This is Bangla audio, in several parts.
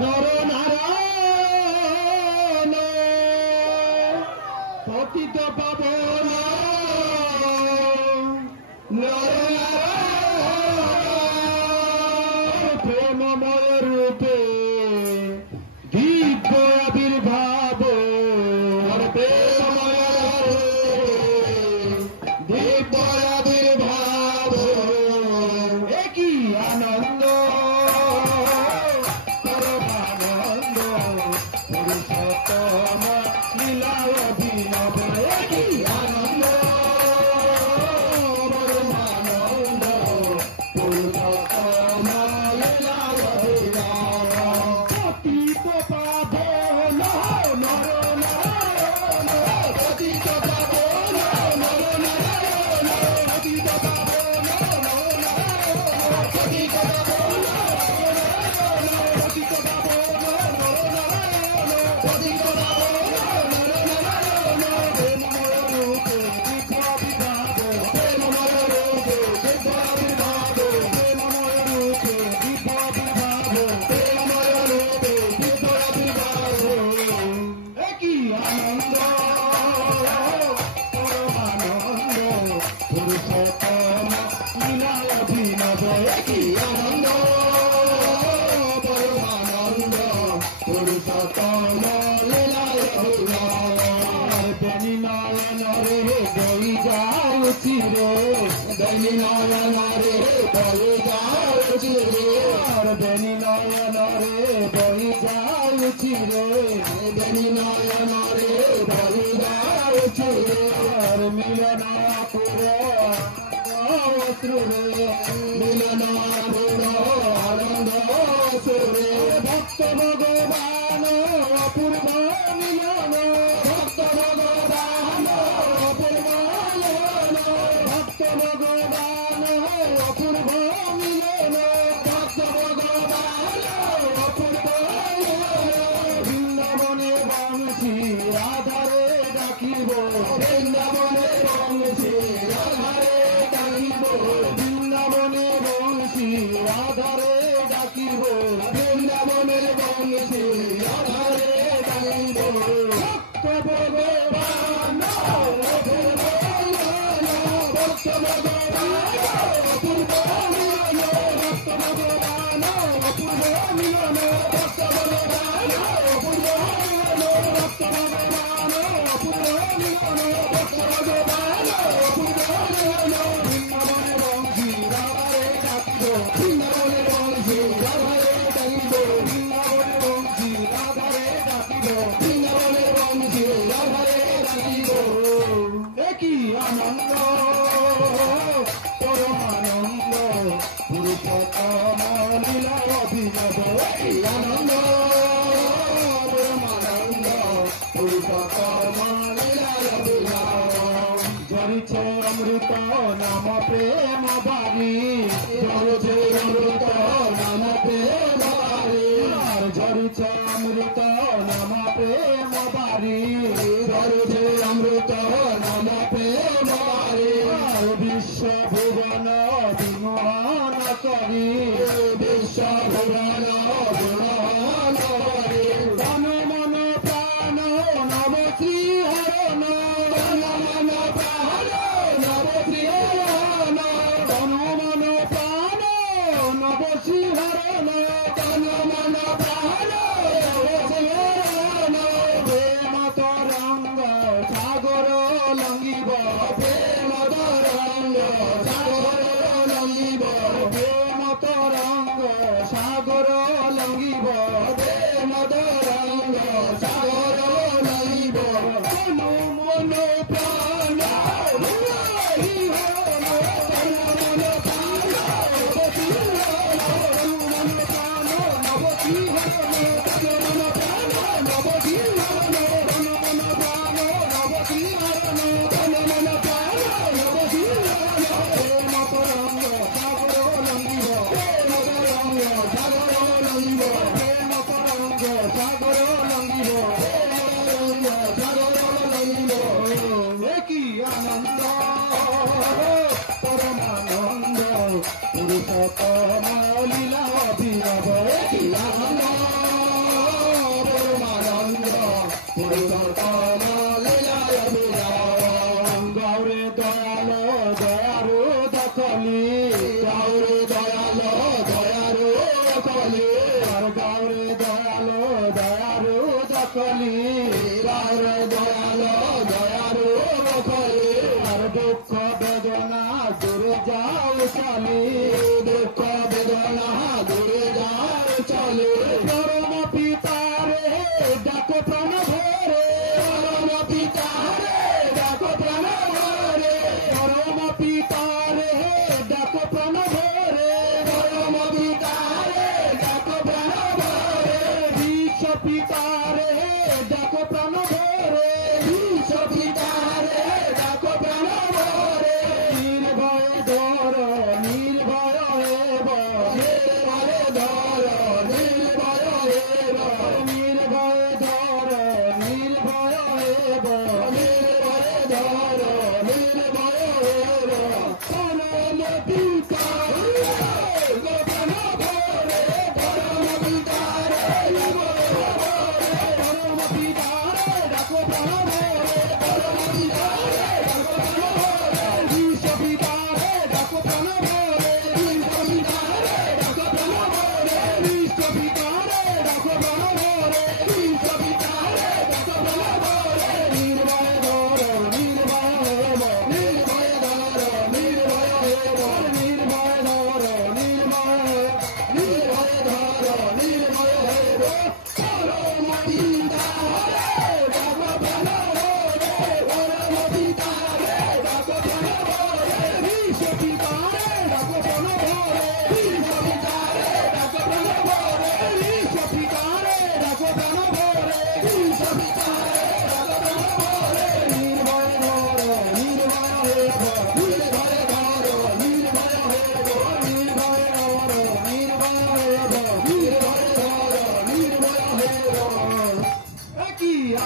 নর নারায়ণ পতিত পাবন নর নারায়ণ প্রেমময় রূপে দিব্য আবির্ভাব প্রেমময় দিব্য আবির্ভাব একই আনন্দ পরমানন্দ পুরুষোত্তম লীলা অভিনব একই আনন্দ পরমানন্দ পুরুষোত্তম লীলা অভিনব পতিত পাবন নর নারায়ণ পতিত পাবন নর নারায়ণ পতিত পাবন নর নারায়ণ পতিত পাবন পতিত পাবন নর নারায়ণ পতিত পাবন নর নারায়ণ প্রেমময় রূপে দিব্য আবির্ভাব প্রেমময় রূপে দিব্য আবির্ভাব প্রেমময় রূপে দিব্য আবির্ভাব প্রেমময় রূপে দিব্য আবির্ভাব একই আনন্দ পরমানন্দ পুরুষোত্তম লীলা অভিনব একই আনন্দ পরমানন্দ পুরুষোত্তম লীলা অভিনব বেনি নয়ন রে বই যাচ্ছি রে বেনি নয়ন রে বই যাচ্ছি রে বেনি নয়ন রে বই যাচ্ছি রে বেনি নয়ন রে বই যাচ্ছি রে মিলন পুর অশ্রু রে মিলন পুর আনন্দ সুরে ভক্ত ভগবান অপূর্ব মিলন ভক্ত ভগবান অপূর্ব মিলন ভক্ত ভগবান অপূর্ব মিলন ভক্ত ভগবান অপূর্ব মিলন বৃন্দাবনে বংশী রাধারে ডাকিব বৃন্দাবনে বংশী রাধারে ডাকিব বৃন্দাবনে বংশী রাধারে ডাকিব বৃন্দাবনের বংশী রাধারে ডাকিব ভক্ত ভগবান অপূর্ব মিলন ভক্ত ভগবান অপূর্ব মিলন ভক্ত ভগবান অপূর্ব মিলন ভক্ত ভগবান অপূর্ব মিলন ভক্ত ভগবান অপূর্ব মিলন ভক্ত ভগবান অপূর্ব মিলন বৃন্দাবনে বংশী রাধারে ডাকিব বৃন্দাবনে বংশী রাধারে ডাকিব বৃন্দাবনে বংশী রাধারে ডাকিব বৃন্দাবনে বংশী রাধারে ডাকিব একই আনন্দ পরমানন্দ পুরুষোত্তম লীলা অভিনব একই আনন্দ পরমানন্দ পুরুষোত্তম লীলা অভিনব ঝরিছে অমৃত নাম প্রেম বারি ঝরিছে অমৃত নাম প্রেম বারি ঝরিছে অমৃত নাম প্রেম বারি ঝরিছে অমৃত নাম প্রেম বারি বিশ্ব ভুবন বিমোহন করি বিশ্ব ভুবন বিমোহন করি তন মন প্রাণ নব শ্রী হরণ তন মন প্রাণ নব শ্রী হরণ তন মন প্রাণ নব শ্রী হরণ তন মন প্রাণ নব শ্রী হরণ প্রেম তরঙ্গ সাগর লঙ্ঘিব প্রেম তরঙ্গ সাগর লঙ্ঘিব প্রেম তরঙ্গ সাগর লঙ্ঘিব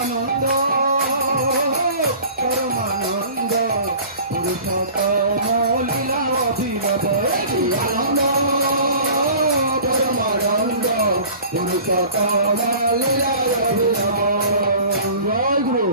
পরমানন্দ পরমানন্দ পুরুষোত্তম লীলা অভিনব আনন্দ পরমানন্দ পুরুষোত্তম লীলা অভিনব। জয় গুরু।